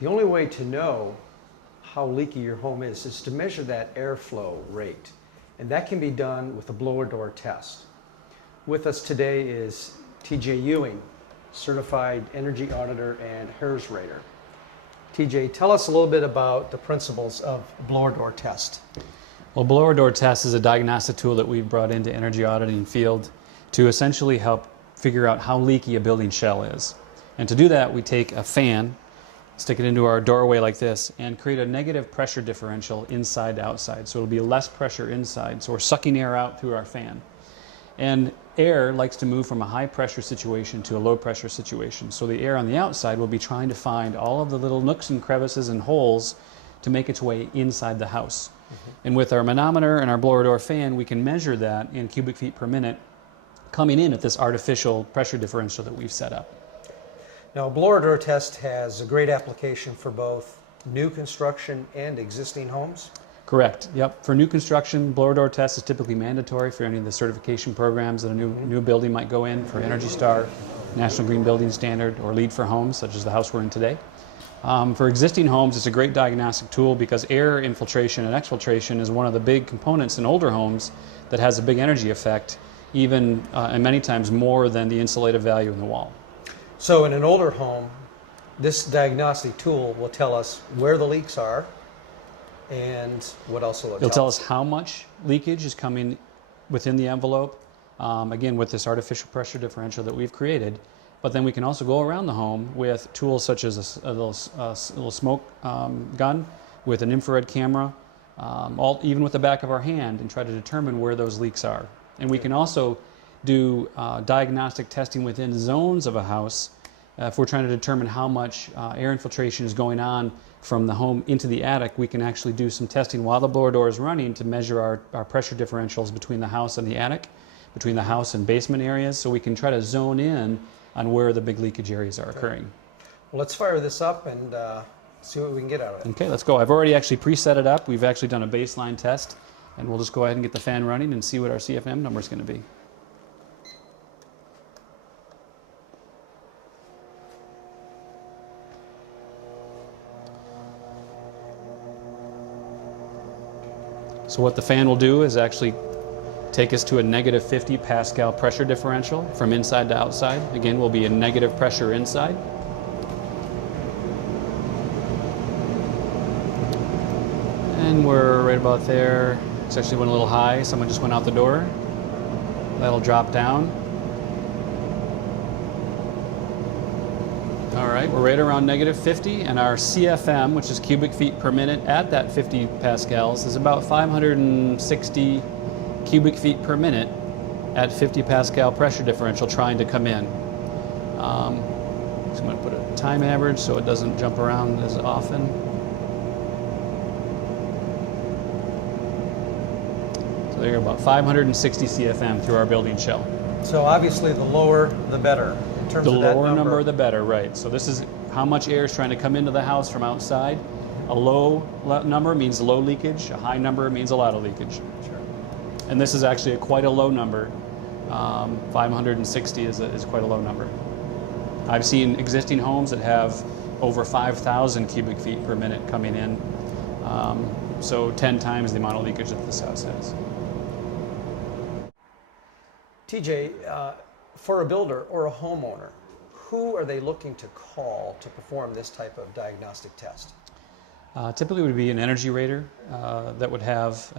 The only way to know how leaky your home is to measure that airflow rate. And that can be done with a blower door test. With us today is TJ Ewing, certified energy auditor and HERS rater. TJ, tell us a little bit about the principles of blower door test. Well, blower door test is a diagnostic tool that we've brought into energy auditing field to essentially help figure out how leaky a building shell is. And to do that, we take a fan, stick it into our doorway like this, and create a negative pressure differential inside to outside. So it'll be less pressure inside. So we're sucking air out through our fan. And air likes to move from a high pressure situation to a low pressure situation. So the air on the outside will be trying to find all of the little nooks and crevices and holes to make its way inside the house. And with our manometer and our blower door fan, we can measure that in cubic feet per minute coming in at this artificial pressure differential that we've set up. Now, a blower door test has a great application for both new construction and existing homes. Correct. Yep. For new construction, blower door test is typically mandatory for any of the certification programs that a new building might go in for Energy Star, National Green Building Standard, or LEED for homes, such as the house we're in today. For existing homes, it's a great diagnostic tool because air infiltration and exfiltration is one of the big components in older homes that has a big energy effect, even and many times more than the insulative value in the wall. So in an older home, this diagnostic tool will tell us where the leaks are and what else will it It'll tell us how much leakage is coming within the envelope, again with this artificial pressure differential that we've created. But then we can also go around the home with tools such as a little smoke gun with an infrared camera, even with the back of our hand, and try to determine where those leaks are. And we can also do diagnostic testing within zones of a house if we're trying to determine how much air infiltration is going on from the home into the attic. We can actually do some testing while the blower door is running to measure our pressure differentials between the house and the attic, between the house and basement areas, so we can try to zone in on where the big leakage areas are occurring. Well, let's fire this up and see what we can get out of it. Okay, let's go. I've already actually preset it up. We've actually done a baseline test, and we'll just go ahead and get the fan running and see what our CFM number is going to be. So what the fan will do is actually take us to a negative 50 Pascal pressure differential from inside to outside. Again, will be a negative pressure inside. And we're right about there. It's actually went a little high. Someone just went out the door. That'll drop down. All right, we're right around negative 50, and our CFM, which is cubic feet per minute at that 50 pascals, is about 560 cubic feet per minute at 50 Pascal pressure differential trying to come in. So I'm going to put a time average so it doesn't jump around as often. So there you go, about 560 CFM through our building shell. So obviously the lower the better. In terms The of that lower number the better, right. So this is how much air is trying to come into the house from outside. A low number means low leakage, a high number means a lot of leakage. Sure. And this is actually quite a low number. 560 is quite a low number. I've seen existing homes that have over 5,000 cubic feet per minute coming in. So 10 times the amount of leakage that this house has. TJ, for a builder or a homeowner, who are they looking to call to perform this type of diagnostic test? Typically it would be an energy rater that would have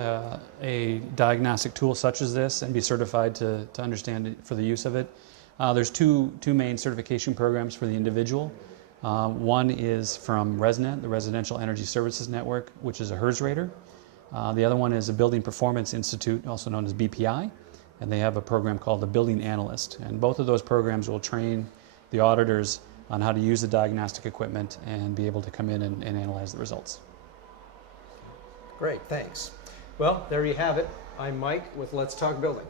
a diagnostic tool such as this and be certified to understand it for the use of it. There's two main certification programs for the individual. One is from ResNet, the Residential Energy Services Network, which is a HERS rater. The other one is a Building Performance Institute, also known as BPI, and they have a program called the Building Analyst. And both of those programs will train the auditors on how to use the diagnostic equipment and be able to come in and analyze the results. Great, thanks. Well, there you have it. I'm Mike with Let's Talk Building.